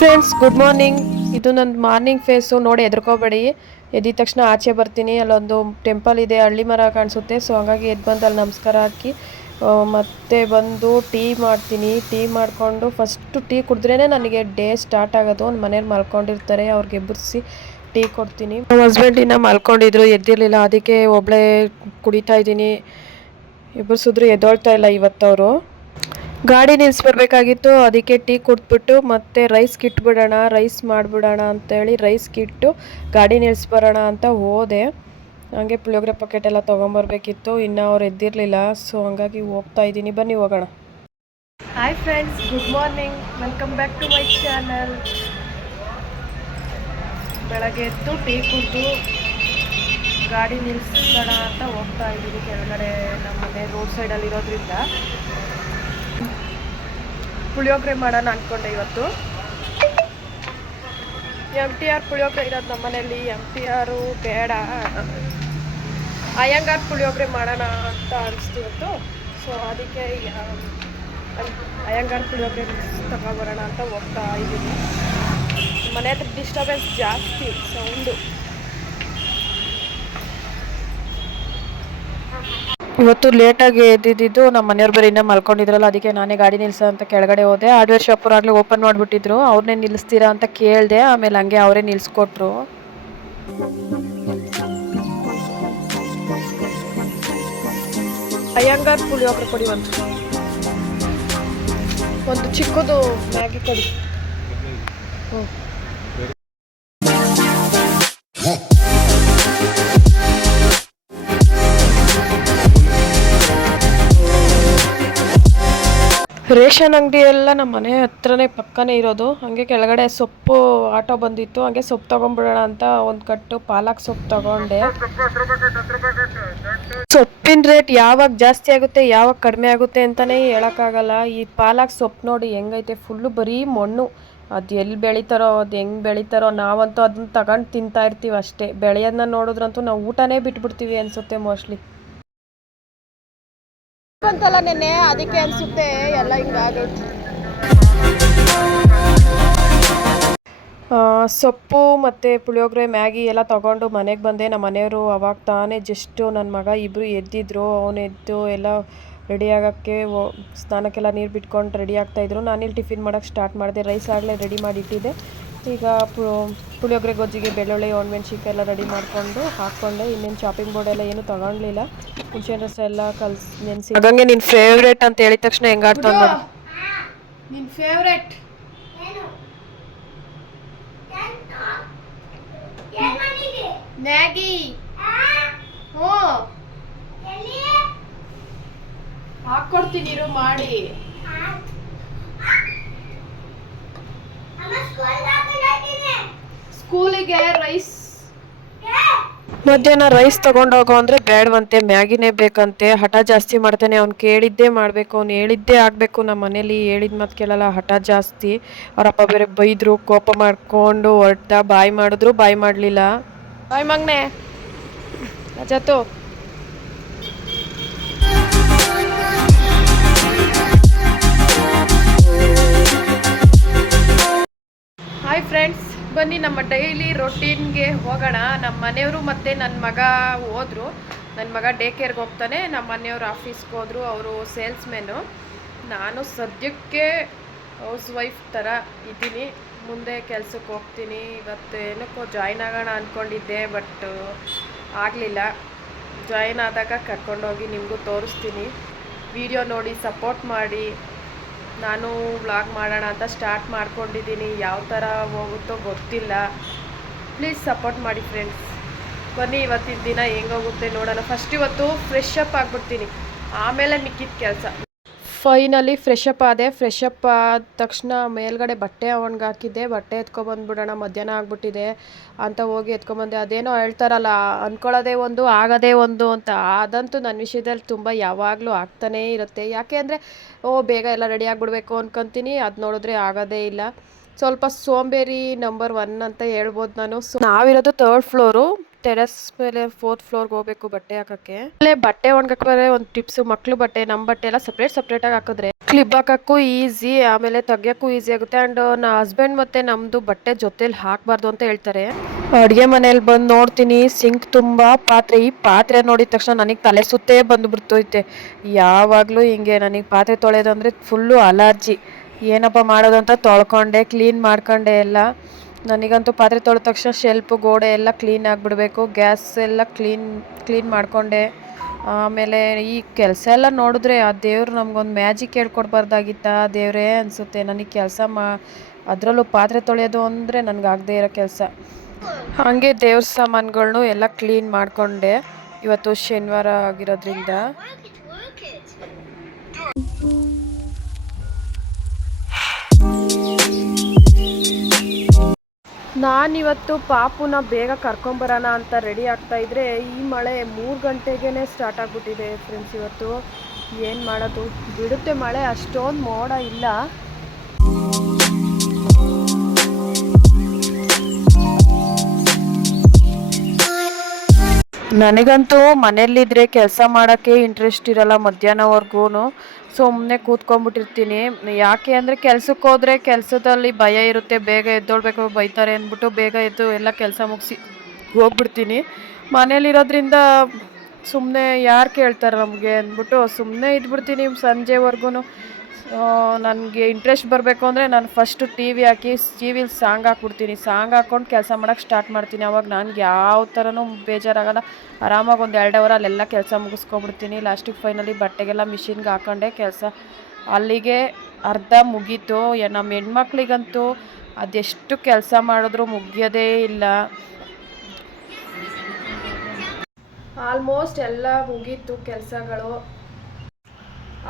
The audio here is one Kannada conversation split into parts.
ಫ್ರೆಂಡ್ಸ್ ಗುಡ್ ಮಾರ್ನಿಂಗ್ ಇದು ನನ್ನ ಮಾರ್ನಿಂಗ್ ಫೇಸು ನೋಡಿ ಎದ್ರಕೋಬೇಡಿ. ಎದ್ದಿದ ತಕ್ಷಣ ಆಚೆ ಬರ್ತೀನಿ. ಅಲ್ಲೊಂದು ಟೆಂಪಲ್ ಇದೆ, ಹಳ್ಳಿ ಮರ ಕಾಣಿಸುತ್ತೆ. ಸೊ ಹಾಗಾಗಿ ಎದ್ದು ಬಂದು ಅಲ್ಲಿ ನಮಸ್ಕಾರ ಹಾಕಿ ಮತ್ತೆ ಬಂದು ಟೀ ಮಾಡ್ತೀನಿ. ಟೀ ಮಾಡಿಕೊಂಡು ಫಸ್ಟು ಟೀ ಕುಡಿದ್ರೇ ನನಗೆ ಡೇ ಸ್ಟಾರ್ಟ್ ಆಗೋದು. ಒಂದು ಮನೇಲಿ ಮಲ್ಕೊಂಡಿರ್ತಾರೆ, ಅವ್ರಿಗೆ ಎಬ್ಬರಿಸಿ ಟೀ ಕೊಡ್ತೀನಿ. ನಮ್ಮ ಹಸ್ಬೆಂಡ್ ಇನ್ನ ಮಲ್ಕೊಂಡಿದ್ರು, ಎದ್ದಿರಲಿಲ್ಲ. ಅದಕ್ಕೆ ಒಬ್ಬಳೇ ಕುಡಿತಾ ಇದ್ದೀನಿ. ಎಬ್ಬರಿಸಿದ್ರು, ಎದ್ದೋಳ್ತಾ ಇಲ್ಲ ಇವತ್ತವರು. ಗಾಡಿ ನಿಲ್ಲಿಸ್ಬರ್ಬೇಕಾಗಿತ್ತು ಅದಕ್ಕೆ ಟೀ ಕುಡ್ದ್ಬಿಟ್ಟು ಮತ್ತೆ ರೈಸ್ ಕಿಟ್ಬಿಡೋಣ ರೈಸ್ ಮಾಡಿಬಿಡೋಣ ಅಂತೇಳಿ ರೈಸ್ ಕಿಟ್ಟು ಗಾಡಿ ನಿಲ್ಲಿಸ್ಬರೋಣ ಅಂತ ಹೋದೆ. ಹಂಗೆ ಪುಳಿಯೋಗರೆ ಪಾಕೆಟ್ ಎಲ್ಲ ತೊಗೊಂಬರ್ಬೇಕಿತ್ತು, ಇನ್ನು ಅವ್ರು ಎದ್ದಿರಲಿಲ್ಲ ಸೊ ಹಂಗಾಗಿ ಹೋಗ್ತಾ ಇದ್ದೀನಿ. ಬನ್ನಿ ಹೋಗೋಣ. Hi friends good morning welcome back to my channel ಬೆಳಗ್ಗೆ ಎದ್ದು ಟೀ ಕುಡಿದು ಗಾಡಿ ನಿಲ್ಲಿಸೋಣ ಅಂತ ಹೋಗ್ತಾ ಇದ್ದೀನಿ ಕೆಳಗಡೆ ನಮ್ಮ ಮನೆ ರೋಡ್ ಸೈಡಲ್ಲಿ ಇರೋದ್ರಿಂದ. ಪುಳಿಯೋಗರೆ ಮಾಡೋಣ ಅಂದ್ಕೊಂಡೆ ಇವತ್ತು. ಎಂ ಟಿ ಆರ್ ಪುಳಿಯೋಗರೆ ಇರೋದು ನಮ್ಮ ಮನೇಲಿ ಎಂ ಟಿ ಆರು ಬೇಡ. ಅಯ್ಯಂಗಾರ್ ಪುಳಿಯೋಗರೆ ಮಾಡೋಣ ಅಂತ ಅನಿಸ್ತು ಇವತ್ತು. ಸೊ ಅದಕ್ಕೆ ಅಯ್ಯಂಗಾರ್ ಪುಳಿಯೋಗರೆ ತಗೊಬರೋಣ ಅಂತ ಹೋಗ್ತಾ ಇದ್ದೀನಿ. ಮನೆ ಹತ್ರ ಡಿಸ್ಟರ್ಬೆನ್ಸ್ ಜಾಸ್ತಿ ಸೌಂಡು ಇವತ್ತು ಲೇಟಾಗಿ ಎದ್ದಿದ್ದು ನಮ್ಮ ಮನೆಯವ್ರು ಬೇರೆ ಇನ್ನೂ ಮಲ್ಕೊಂಡಿದ್ರಲ್ಲ, ಅದಕ್ಕೆ ನಾನೇ ಗಾಡಿ ನಿಲ್ಸ ಅಂತ ಕೆಳಗಡೆ ಹೋದೆ. ಹಾರ್ಡ್ವೇರ್ ಶಾಪ್ ಆಗಲೇ ಓಪನ್ ಮಾಡಿಬಿಟ್ಟಿದ್ರು. ಅವ್ರನ್ನೇ ನಿಲ್ಲಿಸ್ತೀರಾ ಅಂತ ಕೇಳಿದೆ, ಆಮೇಲೆ ಹಂಗೆ ಅವರೇ ನಿಲ್ಲಿಸ್ಕೊಟ್ರು ಅಯ್ಯಂಗಾರ್ ಪುಳಿಯೋಗರೆ ಕೊಡಿ ಒಂದು. ಒಂದು ಚಿಕ್ಕದು ಮ್ಯಾಗಿ ಕೊಡಿ ಹ್ಞೂ ರೇಷನ್ ಅಂಗಡಿ ಎಲ್ಲ ನಮ್ಮ ಮನೆ ಹತ್ರನೇ ಪಕ್ಕನೇ ಇರೋದು. ಹಾಗೆ ಕೆಳಗಡೆ ಸೊಪ್ಪು ಆಟೋ ಬಂದಿತ್ತು. ಹಾಗೆ ಸೊಪ್ಪು ತಗೊಂಡ್ಬಿಡೋಣ ಅಂತ ಒಂದು ಕಟ್ಟು ಪಾಲಕ್ ಸೊಪ್ಪು ತಗೊಂಡೆ. ಸೊಪ್ಪಿನ ರೇಟ್ ಯಾವಾಗ ಜಾಸ್ತಿ ಆಗುತ್ತೆ, ಯಾವಾಗ ಕಡಿಮೆ ಆಗುತ್ತೆ ಅಂತಲೇ ಹೇಳೋಕ್ಕಾಗಲ್ಲ. ಈ ಪಾಲಕ್ ಸೊಪ್ಪು ನೋಡಿ ಹೆಂಗೈತೆ ಫುಲ್ಲು ಬರೀ ಮಣ್ಣು. ಅದು ಎಲ್ಲಿ ಬೆಳಿತಾರೋ, ಅದು ಹೆಂಗೆ ಬೆಳಿತಾರೋ, ನಾವಂತೂ ಅದನ್ನ ತಗೊಂಡು ತಿಂತಾ ಇರ್ತೀವಿ ಅಷ್ಟೇ. ಬೆಳೆಯೋದನ್ನ ನೋಡಿದ್ರಂತೂ ನಾವು ಊಟನೇ ಬಿಟ್ಬಿಡ್ತೀವಿ ಅನಿಸುತ್ತೆ ಮೋಸ್ಟ್ಲಿ. ಬಂತಲ್ಲ ನೆನ್ನೆ? ಅದಕ್ಕೆ ಅನ್ಸುತ್ತೆ ಎಲ್ಲ ಹಿಂಗಾಗೈತಿ ಸೊಪ್ಪು ಮತ್ತು ಪುಳಿಯೋಗರೆ, ಮ್ಯಾಗಿ ಎಲ್ಲ ತಗೊಂಡು ಮನೆಗೆ ಬಂದೆ. ನಮ್ಮ ಮನೆಯವರು ಅವಾಗ ತಾನೇ ಜಸ್ಟು ನನ್ನ ಮಗ ಇಬ್ಬರು ಎದ್ದಿದ್ರು. ಅವನು ಎದ್ದು ಎಲ್ಲ ರೆಡಿ ಆಗೋಕ್ಕೆ ಸ್ನಾನಕ್ಕೆಲ್ಲ ನೀರು ಬಿಟ್ಕೊಂಡು ರೆಡಿ ಆಗ್ತಾಯಿದ್ರು ನಾನಿಲ್ಲಿ ಟಿಫಿನ್ ಮಾಡೋಕ್ಕೆ ಸ್ಟಾರ್ಟ್ ಮಾಡಿದೆ. ರೈಸ್ ಆಗಲೇ ರೆಡಿ ಮಾಡಿ ಇಟ್ಟಿದ್ದೆ. ಈಗ ಪು ಪುಳಿಯೋಗರೆ ಗೊಜ್ಜಿಗೆ ಬೆಳ್ಳುಳ್ಳಿ ಒಣಮೆಣ್ಸಿನ್ಕಾಯಿ ಎಲ್ಲ ರೆಡಿ ಮಾಡಿಕೊಂಡು ಹಾಕ್ಕೊಂಡೆ. ಇನ್ನೇನು ಶಾಪಿಂಗ್ ಬೋರ್ಡ್ ಎಲ್ಲ ಏನು ತಗೊಳ್ಲಿಲ್ಲ ಹುಣಸೆ ರಸ ಎಲ್ಲ ಕಲ್ಸ್ ನೆನೆಸಿ ಹಾಗಂಗೆ ನಿನ್ನ ಫೇವ್ರೇಟ್ ಅಂತ ಹೇಳಿದ ತಕ್ಷಣ ಹೆಂಗೆ ಆಡ್ತಾನೆ ನೋಡಿ. ನಿನ್ ಫೇವ್ರೆಟ್ ಮ್ಯಾಗಿ. ಹ್ಞೂ. ಹಾಕ್ಕೊಡ್ತೀನಿ ಇರು ಮಾಡಿ. ಸ್ಕೂಲಿಗೆ ರೈಸ್. ಮಧ್ಯಾಹ್ನ ರೈಸ್ ತಗೊಂಡೋಗೋ ಅಂದರೆ ಬೇಡವಂತೆ, ಮ್ಯಾಗಿನೇ ಬೇಕಂತೆ. ಹಠ ಜಾಸ್ತಿ ಮಾಡ್ತಾನೆ. ಅವ್ನು ಕೇಳಿದ್ದೇ ಮಾಡಬೇಕು. ಅವ್ನು ಹೇಳಿದ್ದೇ ಆಗಬೇಕು. ನಮ್ಮ ಮನೇಲಿ ಹೇಳಿದ ಮಾತು ಕೇಳಲ್ಲ. ಹಠ ಜಾಸ್ತಿ. ಅವರಪ್ಪ ಬೇರೆ ಬೈದರು, ಕೋಪ ಮಾಡ್ಕೊಂಡು ಹೊರಟ. ಬಾಯ್ ಮಾಡಿದ್ರು, ಬಾಯ್ ಮಾಡಲಿಲ್ಲ. ಬಾಯ್, ಮಗ್ನೆ. ಅಜಾತು ಹಾಯ್ ಫ್ರೆಂಡ್ಸ್ ಬನ್ನಿ ನಮ್ಮ ಡೈಲಿ ರೊಟೀನ್ಗೆ ಹೋಗೋಣ. ನಮ್ಮ ಮನೆಯವರು ಮತ್ತು ನನ್ನ ಮಗ ಹೋದರು. ನನ್ನ ಮಗ ಡೇ ಕೇರ್ಗೆ ಹೋಗ್ತಾನೆ. ನಮ್ಮ ಮನೆಯವರು ಆಫೀಸ್ಗೆ ಹೋದರು. ಅವರು ಸೇಲ್ಸ್ಮೆನು ನಾನು ಸದ್ಯಕ್ಕೆ ಹೌಸ್ ವೈಫ್ ಥರ ಇದ್ದೀನಿ. ಮುಂದೆ ಕೆಲಸಕ್ಕೆ ಹೋಗ್ತೀನಿ. ಇವತ್ತು ಏನಕ್ಕೋ ಜಾಯ್ನ್ ಆಗೋಣ ಅಂದ್ಕೊಂಡಿದ್ದೆ ಬಟ್ ಆಗಲಿಲ್ಲ. ಜಾಯ್ನ್ ಆದಾಗ ಕರ್ಕೊಂಡೋಗಿ ನಿಮಗೂ ತೋರಿಸ್ತೀನಿ. ವಿಡಿಯೋ ನೋಡಿ ಸಪೋರ್ಟ್ ಮಾಡಿ. ನಾನು ವ್ಲಾಗ್ ಮಾಡೋಣ ಅಂತ ಸ್ಟಾರ್ಟ್ ಮಾಡ್ಕೊಂಡಿದ್ದೀನಿ. ಯಾವ ಥರ ಹೋಗುತ್ತೋ ಗೊತ್ತಿಲ್ಲ. ಪ್ಲೀಸ್ ಸಪೋರ್ಟ್ ಮಾಡಿ ಫ್ರೆಂಡ್ಸ್ ಬನ್ನಿ, ಇವತ್ತಿನ ದಿನ ಹೆಂಗೋಗುತ್ತೆ ನೋಡೋಣ. ಫಸ್ಟ್ ಇವತ್ತು ಫ್ರೆಶ್ ಅಪ್ ಆಗಿಬಿಡ್ತೀನಿ. ಆಮೇಲೆ ಮಿಕ್ಕಿದ ಕೆಲಸ. ಫೈನಲಿ ಫ್ರೆಶ್ ಅಪ್ ಆದೆ. ಫ್ರೆಶ್ ಅಪ್ ಆದ ತಕ್ಷಣ ಮೇಲ್ಗಡೆ ಬಟ್ಟೆ ಒಣಗಿ ಹಾಕಿದ್ದೆ. ಬಟ್ಟೆ ಎತ್ಕೊಬಂದ್ಬಿಡೋಣ, ಮಧ್ಯಾಹ್ನ ಆಗ್ಬಿಟ್ಟಿದೆ ಅಂತ ಹೋಗಿ ಎತ್ಕೊಂಬಂದೆ. ಅದೇನೋ ಹೇಳ್ತಾರಲ್ಲ ಅಂದ್ಕೊಳ್ಳೋದೇ ಒಂದು, ಆಗೋದೇ ಒಂದು ಅಂತ. ಅದಂತೂ ನನ್ನ ವಿಷಯದಲ್ಲಿ ತುಂಬ ಯಾವಾಗಲೂ ಆಗ್ತಾನೇ ಇರುತ್ತೆ. ಯಾಕೆ ಅಂದರೆ, ಓ, ಬೇಗ ಎಲ್ಲ ರೆಡಿ ಆಗಿಬಿಡ್ಬೇಕು ಅನ್ಕೊಂತೀನಿ. ಅದು ನೋಡಿದ್ರೆ ಆಗೋದೇ ಇಲ್ಲ. ಸ್ವಲ್ಪ ಸೋಂಬೇರಿ ನಂಬರ್ ಒನ್ ಅಂತ ಹೇಳ್ಬೋದು ನಾನು. ನಾವಿರೋದು ತರ್ಡ್ ಫ್ಲೋರು ಟೆರೆಸ್ ಮೇಲೆ ಫೋರ್ತ್ ಫ್ಲೋರ್ಗೆ ಹೋಗ್ಬೇಕು ಬಟ್ಟೆ ಹಾಕಕ್ಕೆ. ಅಲ್ಲೇ ಬಟ್ಟೆ ಒಣಗಕ್ಕೆ ಒಂದು ಟಿಪ್ಸು ಮಕ್ಳು ಬಟ್ಟೆ ನಮ್ಮ ಬಟ್ಟೆ ಎಲ್ಲ ಸಪ್ರೇಟ್ ಆಗಿ ಹಾಕಿದ್ರೆ. ಕ್ಲಿಪ್ ಹಾಕಕ್ಕೂ ಈಸಿ ಆಮೇಲೆ ತೆಗಿಯೋಕ್ಕೂ ಈಸಿ ಆಗುತ್ತೆ. ಆ್ಯಂಡ್ ನಾ ಹಸ್ಬೆಂಡ್ ಮತ್ತು ನಮ್ಮದು ಬಟ್ಟೆ ಜೊತೇಲಿ ಹಾಕಬಾರ್ದು ಅಂತ ಹೇಳ್ತಾರೆ. ಅಡುಗೆ ಮನೇಲಿ ಬಂದು ನೋಡ್ತೀನಿ ಸಿಂಕ್ ತುಂಬ ಪಾತ್ರೆ. ಈ ಪಾತ್ರೆ ನೋಡಿದ ತಕ್ಷಣ ನನಗೆ ತಲೆ ಸುತ್ತೇ ಬಂದುಬಿಡ್ತೈತೆ. ಯಾವಾಗಲೂ ಹಿಂಗೆ ನನಗೆ ಪಾತ್ರೆ ತೊಳೆಯೋದು ಅಂದರೆ ಫುಲ್ಲು ಅಲರ್ಜಿ ಏನಪ್ಪ ಮಾಡೋದು ಅಂತ ತೊಳ್ಕೊಂಡೆ ಕ್ಲೀನ್ ಮಾಡ್ಕೊಂಡೆ ಎಲ್ಲ. ನನಗಂತೂ ಪಾತ್ರೆ ತೊಳೆದ ತಕ್ಷಣ ಶೆಲ್ಪು ಗೋಡೆ ಎಲ್ಲ ಕ್ಲೀನ್ ಆಗಿಬಿಡ್ಬೇಕು. ಗ್ಯಾಸ್ ಎಲ್ಲ ಕ್ಲೀನ್ ಕ್ಲೀನ್ ಮಾಡಿಕೊಂಡೆ. ಆಮೇಲೆ ಈ ಕೆಲಸ ಎಲ್ಲ ನೋಡಿದ್ರೆ ಆ ದೇವ್ರು ನಮಗೊಂದು ಮ್ಯಾಜಿಕ್ ಹೇಳ್ಕೊಡ್ಬಾರ್ದಾಗಿತ್ತಾ ದೇವರೇ ಅನಿಸುತ್ತೆ. ನನಗೆ ಕೆಲಸ ಮಾ, ಅದರಲ್ಲೂ ಪಾತ್ರೆ ತೊಳೆಯೋದು ಅಂದರೆ ನನಗಾಗದೇ ಇರೋ ಕೆಲಸ. ಹಾಗೆ ದೇವ್ರ ಸಾಮಾನುಗಳನ್ನೂ ಎಲ್ಲ ಕ್ಲೀನ್ ಮಾಡಿಕೊಂಡೆ ಇವತ್ತು ಶನಿವಾರ ಆಗಿರೋದ್ರಿಂದ. ನಾನಿವತ್ತು ಪಾಪುನ ಬೇಗ ಕರ್ಕೊಂಬರೋಣ ಅಂತ ರೆಡಿ ಆಗ್ತಾ ಇದ್ರೆ ಈ ಮಳೆ ಮೂರು ಗಂಟೆಗೇ ಸ್ಟಾರ್ಟ್ ಆಗಿಬಿಟ್ಟಿದೆ ಫ್ರೆಂಡ್ಸ್ ಇವತ್ತು. ಏನು ಮಾಡೋದು? ಬಿಡುತ್ತೆ ಮಳೆ, ಅಷ್ಟೊಂದು ಮೋಡ ಇಲ್ಲ. ನನಗಂತೂ ಮನೇಲಿದ್ರೆ ಕೆಲಸ ಮಾಡೋಕ್ಕೆ ಇಂಟ್ರೆಸ್ಟ್ ಇರಲ್ಲ ಮಧ್ಯಾಹ್ನವರೆಗೂ ಸುಮ್ಮನೆ ಕೂತ್ಕೊಂಡ್ಬಿಟ್ಟಿರ್ತೀನಿ. ಯಾಕೆ ಅಂದರೆ ಕೆಲ್ಸಕ್ಕೆ ಹೋದರೆ ಕೆಲಸದಲ್ಲಿ ಭಯ ಇರುತ್ತೆ, ಬೇಗ ಎದ್ದೊಳ್ಬೇಕು, ಬೈತಾರೆ ಅಂದ್ಬಿಟ್ಟು ಬೇಗ ಎದ್ದು ಎಲ್ಲ ಕೆಲಸ ಮುಗಿಸಿ ಹೋಗ್ಬಿಡ್ತೀನಿ. ಮನೇಲಿರೋದ್ರಿಂದ ಸುಮ್ಮನೆ ಯಾರು ಕೇಳ್ತಾರೆ ನಮಗೆ ಅಂದ್ಬಿಟ್ಟು ಸುಮ್ಮನೆ ಇದ್ಬಿಡ್ತೀನಿ ಸಂಜೆವರೆಗೂ ನನಗೆ ಇಂಟ್ರೆಸ್ಟ್ ಬರಬೇಕು ಅಂದರೆ ನಾನು ಫಸ್ಟು ಟಿ ವಿ ಹಾಕಿ ಟಿ ವಿಲಿ ಸಾಂಗ್ ಹಾಕ್ಬಿಡ್ತೀನಿ. ಸಾಂಗ್ ಹಾಕ್ಕೊಂಡು ಕೆಲಸ ಮಾಡೋಕ್ಕೆ ಸ್ಟಾರ್ಟ್ ಮಾಡ್ತೀನಿ. ಅವಾಗ ನನಗೆ ಯಾವ ಥರನೂ ಬೇಜಾರಾಗಲ್ಲ. ಆರಾಮಾಗಿ ಒಂದು ಎರಡು ಅವರ್ ಅಲ್ಲೆಲ್ಲ ಕೆಲಸ ಮುಗಿಸ್ಕೊಂಬಿಡ್ತೀನಿ ಲಾಸ್ಟಿಗೆ ಫೈನಲಿ ಬಟ್ಟೆಗೆಲ್ಲ ಮಿಷಿನ್ಗೆ ಹಾಕೊಂಡೆ ಕೆಲಸ. ಅಲ್ಲಿಗೆ ಅರ್ಧ ಮುಗೀತು. ನಮ್ಮ ಹೆಣ್ಮಕ್ಳಿಗಂತೂ ಅದೆಷ್ಟು ಕೆಲಸ ಮಾಡಿದ್ರು ಮುಗಿಯೋದೇ ಇಲ್ಲ. ಆಲ್ಮೋಸ್ಟ್ ಎಲ್ಲ ಮುಗೀತು ಕೆಲಸಗಳು.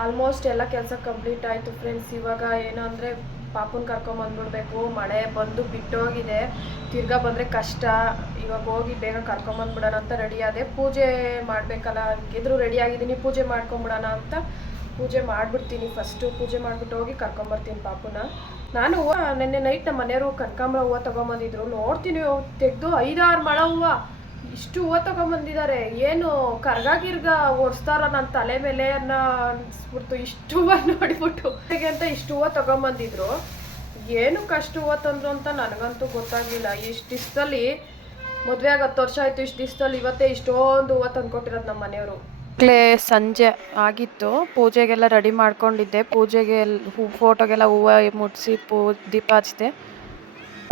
ಆಲ್ಮೋಸ್ಟ್ ಎಲ್ಲ ಕೆಲಸ ಕಂಪ್ಲೀಟ್ ಆಯಿತು ಫ್ರೆಂಡ್ಸ್ ಇವಾಗ ಏನು ಅಂದರೆ ಪಾಪುನ ಕರ್ಕೊಂಬಂದ್ಬಿಡ್ಬೇಕು ಮಳೆ ಬಂದು ಬಿಟ್ಟೋಗಿದೆ. ತಿರ್ಗಾ ಬಂದರೆ ಕಷ್ಟ. ಇವಾಗ ಹೋಗಿ ಬೇಗ ಕರ್ಕೊಂಬಂದ್ಬಿಡೋಣ ಅಂತ ರೆಡಿ ಆದೆ. ಪೂಜೆ ಮಾಡಬೇಕಲ್ಲ ಹಂಗಿದ್ರು ರೆಡಿ ಆಗಿದ್ದೀನಿ, ಪೂಜೆ ಮಾಡ್ಕೊಂಬಿಡೋಣ ಅಂತ ಪೂಜೆ ಮಾಡಿಬಿಡ್ತೀನಿ. ಫಸ್ಟು ಪೂಜೆ ಮಾಡಿಬಿಟ್ಟು ಹೋಗಿ ಕರ್ಕೊಂಬರ್ತೀನಿ ಪಾಪುನ. ನಾನು ಹೂವು, ನಿನ್ನೆ ನೈಟ್ ನಮ್ಮ ಮನೆಯವರು ಕನಕಾಂಬರ ಹೂವು ತೊಗೊಂಬಂದಿದ್ರು. ನೋಡ್ತೀನಿ, ತೆಗೆದು ಐದಾರು ಮಳ ಹೂವು. ಇಷ್ಟು ಹೂವು ತಗೊಂಬಂದಿದ್ದಾರೆ ಏನು ಕರ್ಗ ಗಿರ್ಗ ನನ್ನ ತಲೆ ಮೇಲೆ ಅನ್ನ ಅನ್ಸ್ಬಿಡ್ತು ಇಷ್ಟು ಹೂವು ನೋಡಿಬಿಟ್ಟು ಹೇಗೆ ಅಂತ ಇಷ್ಟು ಹೂವು ತಗೊಂಬಂದಿದ್ರು. ಏನು ಕಷ್ಟ ಹೂವು ತಂದ್ರು ಅಂತ ನನಗಂತೂ ಗೊತ್ತಾಗಲಿಲ್ಲ. ಇಷ್ಟು ದಿವಸದಲ್ಲಿ ಮದುವೆ ಆಗಿ ಹತ್ತು ವರ್ಷ ಆಯಿತು. ಇಷ್ಟು ದಿವಸದಲ್ಲಿ ಇವತ್ತೇ ಇಷ್ಟೊಂದು ಹೂವು ತಂದ್ಕೊಟ್ಟಿರೋದು ನಮ್ಮ ಮನೆಯವರು. ಸಂಜೆ ಆಗಿತ್ತು. ಪೂಜೆಗೆಲ್ಲ ರೆಡಿ ಮಾಡ್ಕೊಂಡಿದ್ದೆ. ಪೂಜೆಗೆ ಹೂ ಫೋಟೋಗೆಲ್ಲ ಹೂವು ಮುಟ್ಸಿ ಪೂ, ದೀಪ ಹಚ್ದೆ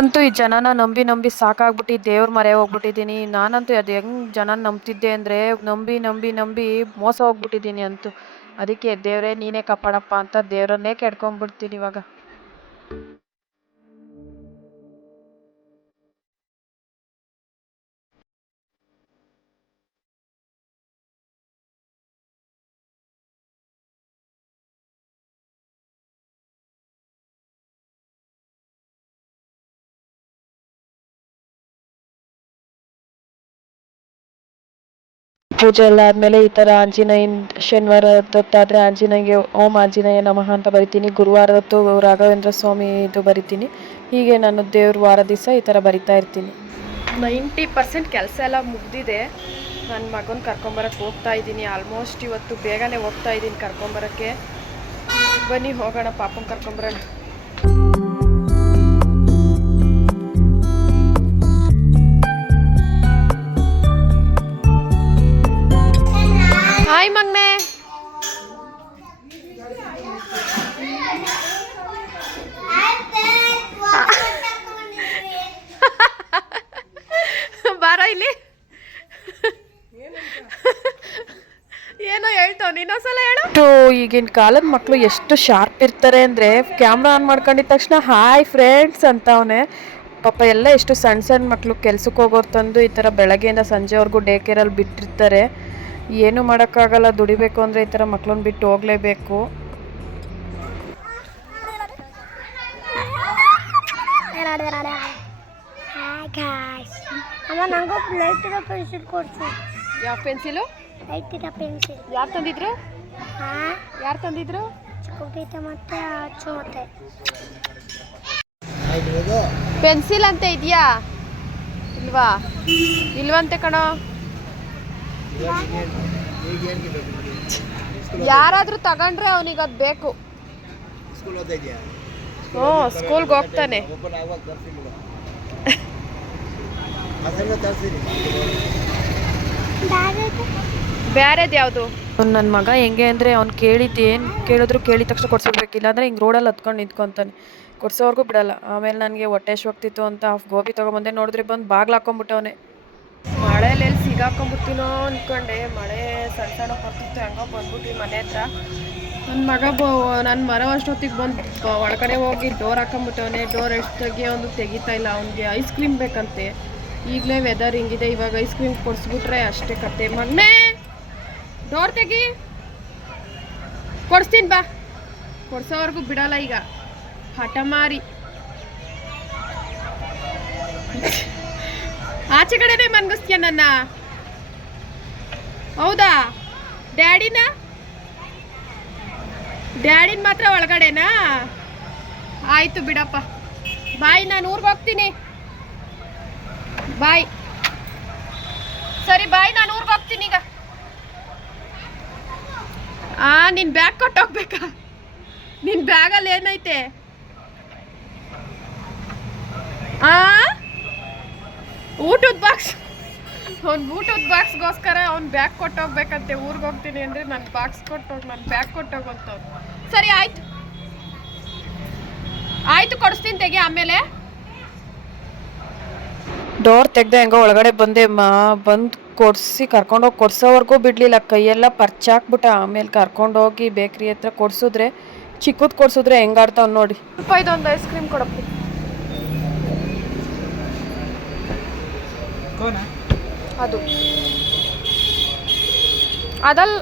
ಅಂತೂ ಈ ಜನನ ನಂಬಿ ನಂಬಿ ಸಾಕಾಗ್ಬಿಟ್ಟು ದೇವ್ರ ಮರೆ ಹೋಗ್ಬಿಟ್ಟಿದ್ದೀನಿ. ನಾನಂತೂ ಅದು ಹೆಂಗ್ ಜನ ನಂಬ್ತಿದ್ದೆ ಅಂದರೆ ನಂಬಿ ನಂಬಿ ನಂಬಿ ಮೋಸ ಹೋಗ್ಬಿಟ್ಟಿದ್ದೀನಿ ಅಂತೂ. ಅದಕ್ಕೆ ದೇವರೇ ನೀನೇ ಕಾಪಾಡಪ್ಪ ಅಂತ ದೇವರನ್ನೇ ಕೆಡ್ಕೊಂಡ್ಬಿಡ್ತೀನಿ ಇವಾಗ. ಪೂಜೆ ಎಲ್ಲ ಆದಮೇಲೆ ಈ ಥರ ಆಂಜನೇಯನ ಶನಿವಾರ ಹೊತ್ತಾದರೆ ಆಂಜನೇಯಗೆ ಓಂ ಆಂಜನೇಯ ನಮಃ ಅಂತ ಬರಿತೀನಿ. ಗುರುವಾರ ಹೊತ್ತು ರಾಘವೇಂದ್ರ ಸ್ವಾಮಿ ಇದು ಬರಿತೀನಿ. ಹೀಗೆ ನಾನು ದೇವ್ರ ವಾರ ದಿವಸ ಈ ಥರ ಬರಿತಾ ಇರ್ತೀನಿ. ನೈಂಟಿ ಪರ್ಸೆಂಟ್ ಕೆಲಸ ಎಲ್ಲ ಮುಗ್ದಿದೆ. ನನ್ನ ಮಗನ ಕರ್ಕೊಂಬರಕ್ಕೆ ಹೋಗ್ತಾ ಇದ್ದೀನಿ. ಆಲ್ಮೋಸ್ಟ್ ಇವತ್ತು ಬೇಗನೆ ಹೋಗ್ತಾ ಇದ್ದೀನಿ ಕರ್ಕೊಂಬರಕ್ಕೆ. ಬನ್ನಿ ಹೋಗೋಣ, ಪಾಪನ ಕರ್ಕೊಂಬರೋಣ. ಹಾಯ್ ಮಗ್ನೆ ಬಾರ ಇಲ್ಲಿ. ಏನೋ ಹೇಳ್ತಾವ ನೀನೊಂದ್ಸಲ ಹೇಳು. ಈಗಿನ ಕಾಲದ ಮಕ್ಕಳು ಎಷ್ಟು ಶಾರ್ಪ್ ಇರ್ತಾರೆ ಅಂದರೆ ಕ್ಯಾಮ್ರಾ ಆನ್ ಮಾಡ್ಕೊಂಡಿದ ತಕ್ಷಣ ಹಾಯ್ ಫ್ರೆಂಡ್ಸ್ ಅಂತವನೇ ಪಾಪ ಎಲ್ಲ ಎಷ್ಟು ಸಣ್ಣ ಸಣ್ಣ ಮಕ್ಕಳು ಕೆಲ್ಸಕ್ಕೆ ಹೋಗೋರು ತಂದು ಈ ಥರ ಬೆಳಗ್ಗೆಯಿಂದ ಸಂಜೆವರೆಗೂ ಡೇ ಕೇರಲ್ಲಿ ಬಿಟ್ಟಿರ್ತಾರೆ. ಏನು ಮಾಡೋಕ್ಕಾಗಲ್ಲ, ದುಡಿಬೇಕು ಅಂದರೆ ಈ ಥರ ಮಕ್ಕಳನ್ನ ಬಿಟ್ಟು ಹೋಗಲೇಬೇಕು. ಅಮ್ಮ ನಂಗೂ ಲೈಟಿನ ಪೆನ್ಸಿಲ್ ಕೊಡ್ಸು ಯಾವ ಪೆನ್ಸಿಲು? ಲೈಟಿನ ಪೆನ್ಸಿಲ್ ಯಾರು ತಂದಿದ್ರು? ಯಾರು ತಂದಿದ್ರು? ಚಿಕ್ಕಗೀತ ಮತ್ತೆ ಅಚ್ಚು ಮತ್ತೆ ಪೆನ್ಸಿಲ್ ಅಂತ ಇದೆಯಾ? ಇಲ್ವಾ? ಇಲ್ವಂತೆ ಕಣೋ. ಯಾರಾದ್ರೂ ತಗೊಂಡ್ರೆ ಅವನಿಗೆ ಅದು ಬೇಕು. ಹ್ಞೂ ಸ್ಕೂಲ್ಗೆ ಹೋಗ್ತಾನೆ. ಬ್ಯಾರೇದು ಯಾವುದು? ನನ್ನ ಮಗ ಹೆಂಗೆ ಅಂದರೆ ಅವ್ನು ಕೇಳಿದ್ದು ಏನು ಕೇಳಿದ್ರು ಕೇಳಿದ ತಕ್ಷಣ ಕೊಡ್ಸಿಡ್ಬೇಕಿಲ್ಲಾಂದ್ರೆ ಹಿಂಗ್ ಹಿಂಗೆ ರೋಡಲ್ಲಿ ಹತ್ಕೊಂಡು ನಿಂತ್ಕೊತಾನೆ. ಕೊಡ್ಸೋವರೆಗೂ ಬಿಡಲ್ಲ. ಆಮೇಲೆ ನನಗೆ ಹೊಟ್ಟೆ ಹೋಗ್ತಿತ್ತು ಅಂತ ಹಾಫ್ ಗೋಬಿ ತೊಗೊಂಬಂದೆ ನೋಡಿದ್ರೆ ಬಂದು ಬಾಗ್ಲು ಮಳೆಯಲ್ಲಿ ಎಲ್ಲಿ ಸಿಗಾಕೊಂಬಿಡ್ತೀನೋ ಅಂದ್ಕೊಂಡೆ ಮಳೆ ಸಣ್ಣ ಸಣ್ಣ ಬರ್ತಿತ್ತು ಹಂಗ ಬಂದ್ಬಿಟ್ಟು ಮನೆ ಹತ್ರ. ನನ್ನ ಮಗ ಬ ನನ್ನ ಮರ ಅಷ್ಟೊತ್ತಿಗೆ ಬಂದು ಒಳಗಡೆ ಹೋಗಿ ಡೋರ್ ಹಾಕೊಂಬಿಟ್ಟವನೆ. ಡೋರ್ ಎಷ್ಟು ಒಂದು ತೆಗಿತಾ ಇಲ್ಲ. ಅವನಿಗೆ ಐಸ್ ಕ್ರೀಮ್ ಬೇಕಂತೆ. ಈಗಲೇ ವೆದರ್ ಹಿಂಗಿದೆ. ಇವಾಗ ಐಸ್ ಕ್ರೀಮ್ ಕೊಡಿಸ್ಬಿಟ್ರೆ ಅಷ್ಟೇ ಕತೆ. ಮಗನೇ ಡೋರ್ ತೆಗಿ. ಕೊಡಿಸ್ತೀನಿ ಬಾ. ಕೊಡ್ಸೋವರೆಗೂ ಬಿಡಲ್ಲ ಈಗ. ಹಠ ಮಾರಿ ಆಚೆ ಕಡೆನೇ ಮನ್ಗಿಸ್ತೀಯ ನನ್ನ? ಹೌದಾ? ಡ್ಯಾಡಿನ? ಡ್ಯಾಡಿನ ಮಾತ್ರ ಒಳಗಡೆನಾ? ಆಯ್ತು ಬಿಡಪ್ಪ. ಬಾಯ್, ನಾನು ಊರಿಗೆ ಹೋಗ್ತೀನಿ. ಬಾಯ್. ಸರಿ, ಬಾಯ್, ನಾನು ಊರಿಗೆ ಹೋಗ್ತೀನಿ ಈಗ. ಆ, ನಿನ್ ಬ್ಯಾಗ್ ಕೊಟ್ಟೋಗ್ಬೇಕಾ? ನಿನ್ ಬ್ಯಾಗಲ್ಲಿ ಏನೈತೆ? ಆ? ಊಟದ ಬಾಕ್ಸ್ ಅವ್ನು ಊಟದ ಬಾಕ್ಸ್ಗೋಸ್ಕರ ಅವ್ನು ಬ್ಯಾಗ್ ಕೊಟ್ಟೋಗ್ಬೇಕಂತೆ. ಊರಿಗೆ ಹೋಗ್ತೀನಿ ಅಂದರೆ ನನ್ನ ಬಾಕ್ಸ್ ಕೊಟ್ಟೋಗಿ ನನ್ನ ಬ್ಯಾಗ್ ಕೊಟ್ಟೋಗಂತವ್ನು. ಸರಿ ಆಯ್ತು. ಆಯ್ತು ಕೊಡಿಸ್ತೀನಿ ತೆಗಿ ಆಮೇಲೆ. ಡೋರ್ ತೆಗ್ದೆ ಹೆಂಗೋ ಒಳಗಡೆ ಬಂದೆ ಮಾ. ಬಂದು ಕೊಡಿಸಿ ಕರ್ಕೊಂಡೋಗಿ ಕೊಡ್ಸೋವರೆಗೂ ಬಿಡಲಿಲ್ಲ. ಕೈಯೆಲ್ಲ ಪರ್ಚಾಕ್ಬಿಟ್ಟ ಆಮೇಲೆ ಕರ್ಕೊಂಡೋಗಿ ಬೇಕ್ರಿ ಹತ್ರ ಕೊಡ್ಸಿದ್ರೆ ಚಿಕ್ಕದ್ ಕೊಡ್ಸಿದ್ರೆ ಹೆಂಗಾಡ್ತಾವ್ ನೋಡಿ. ಸ್ವಲ್ಪ ಇದೊಂದು ಐಸ್ ಕ್ರೀಮ್ ಕೊಡಪ್ಪ. ಅದು. ಅದಲ್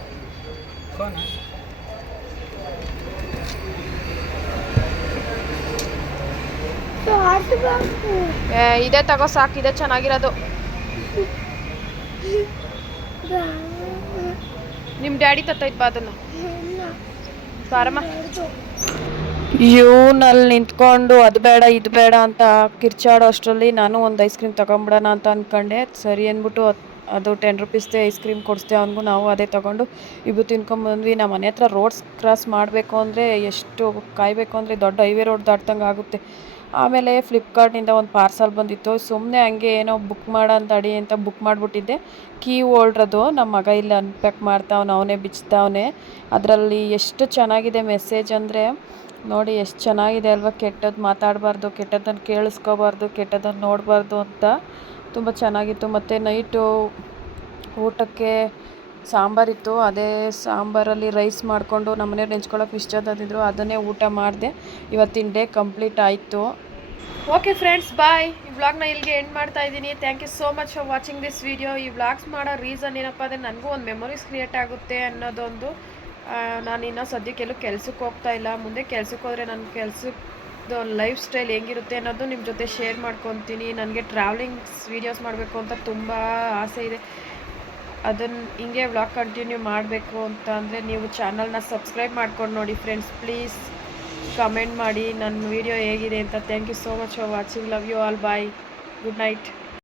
ಇದೇ ತಗೋ ಸಾಕು ಇದೆ ಚೆನ್ನಾಗಿರೋದು. ನಿಮ್ಮ ಡ್ಯಾಡಿ ತತ್ತೈತ್ ಬಾ ಅದನ್ನ. ಬಾರಮ್ಮ. ಇವನಲ್ಲಿ ನಿಂತ್ಕೊಂಡು ಅದು ಬೇಡ, ಇದು ಬೇಡ ಅಂತ ಕಿರ್ಚಾಡೋ ಅಷ್ಟರಲ್ಲಿ ನಾನು ಒಂದು ಐಸ್ ಕ್ರೀಮ್ ತಗೊಂಬಿಡೋಣ ಅಂತ ಅಂದ್ಕೊಂಡೆ ಸರಿ ಅಂದ್ಬಿಟ್ಟು ಅದು ಟೆನ್ ರುಪೀಸ್ದೆ ಐಸ್ ಕ್ರೀಮ್ ಕೊಡಿಸ್ದೆ ಅವನಿಗೂ, ನಾವು ಅದೇ ತಗೊಂಡು ಇಬ್ಬರು ತಿನ್ಕೊಂಬಂದ್ವಿ ನಮ್ಮ ಮನೆ ಹತ್ರ ರೋಡ್ಸ್ ಕ್ರಾಸ್ ಮಾಡಬೇಕು ಅಂದರೆ ಎಷ್ಟು ಕಾಯಬೇಕು ಅಂದರೆ ದೊಡ್ಡ ಹೈವೇ ರೋಡ್ ದಾಟ್ದಂಗೆ ಆಗುತ್ತೆ. ಆಮೇಲೆ ಫ್ಲಿಪ್ಕಾರ್ಟ್ನಿಂದ ಒಂದು ಪಾರ್ಸಲ್ ಬಂದಿತ್ತು. ಸುಮ್ಮನೆ ಹಂಗೆ ಏನೋ ಬುಕ್ ಮಾಡೋಂತ ಅಡಿ ಅಂತ ಬುಕ್ ಮಾಡಿಬಿಟ್ಟಿದ್ದೆ. ಕೀ ಹೋಲ್ಡ್ರದು ನಮ್ಮ ಮಗ ಇಲ್ಲಿ ಅನ್ಪ್ಯಾಕ್ ಮಾಡ್ತಾವನು, ಅವನೇ ಬಿಚ್ತಾವನೆ. ಅದರಲ್ಲಿ ಎಷ್ಟು ಚೆನ್ನಾಗಿದೆ ಮೆಸೇಜ್ ಅಂದರೆ ನೋಡಿ, ಎಷ್ಟು ಚೆನ್ನಾಗಿದೆ ಅಲ್ವಾ ಕೆಟ್ಟದ್ದು ಮಾತಾಡಬಾರ್ದು ಕೆಟ್ಟದ್ದನ್ನು ಕೇಳಿಸ್ಕೋಬಾರ್ದು ಕೆಟ್ಟದ್ದನ್ನು ನೋಡಬಾರ್ದು ಅಂತ. ತುಂಬ ಚೆನ್ನಾಗಿತ್ತು. ಮತ್ತು ನೈಟು ಊಟಕ್ಕೆ ಸಾಂಬಾರಿತ್ತು ಅದೇ ಸಾಂಬಾರಲ್ಲಿ ರೈಸ್ ಮಾಡಿಕೊಂಡು ನಮ್ಮನೆಯವ್ರು ನೆಂಚ್ಕೊಳ್ಳೋಕೆ ಇಷ್ಟ ತಂದಿದ್ರು ಅದನ್ನೇ ಊಟ ಮಾಡಿದೆ. ಇವತ್ತಿನ ಡೇ ಕಂಪ್ಲೀಟ್ ಆಯಿತು. ಓಕೆ ಫ್ರೆಂಡ್ಸ್ ಬಾಯ್ ಈ ವ್ಲಾಗ್ನ ಇಲ್ಲಿಗೆ ಎಂಡ್ ಮಾಡ್ತಾ ಇದ್ದೀನಿ. Thank you so much for watching this video ಈ ವ್ಲಾಗ್ಸ್ ಮಾಡೋ ರೀಸನ್ ಏನಪ್ಪ ಅಂದರೆ ನನಗೂ ಒಂದು ಮೆಮೊರೀಸ್ ಕ್ರಿಯೇಟ್ ಆಗುತ್ತೆ ಅನ್ನೋದೊಂದು ನಾನು ಇನ್ನೂ ಸದ್ಯಕ್ಕೆ ಎಲ್ಲೂ ಕೆಲ್ಸಕ್ಕೆ ಹೋಗ್ತಾ ಇಲ್ಲ. ಮುಂದೆ ಕೆಲ್ಸಕ್ಕೆ ಹೋದರೆ ನನ್ನ ಕೆಲಸದ ಲೈಫ್ ಸ್ಟೈಲ್ ಹೆಂಗಿರುತ್ತೆ ಅನ್ನೋದು ನಿಮ್ಮ ಜೊತೆ ಶೇರ್ ಮಾಡ್ಕೊತೀನಿ. ನನಗೆ ಟ್ರಾವೆಲಿಂಗ್ಸ್ ವೀಡಿಯೋಸ್ ಮಾಡಬೇಕು ಅಂತ ತುಂಬ ಆಸೆ ಇದೆ. ಅದನ್ನು ಹಿಂಗೆ ವ್ಲಾಗ್ ಕಂಟಿನ್ಯೂ ಮಾಡಬೇಕು ಅಂತ ಅಂದರೆ ನೀವು ಚಾನಲ್ನ ಸಬ್ಸ್ಕ್ರೈಬ್ ಮಾಡ್ಕೊಂಡು ನೋಡಿ ಫ್ರೆಂಡ್ಸ್ ಪ್ಲೀಸ್ ಕಮೆಂಟ್ ಮಾಡಿ ನನ್ನ ವಿಡಿಯೋ ಹೇಗಿದೆ ಅಂತ. Thank you so much for watching love you all bye good night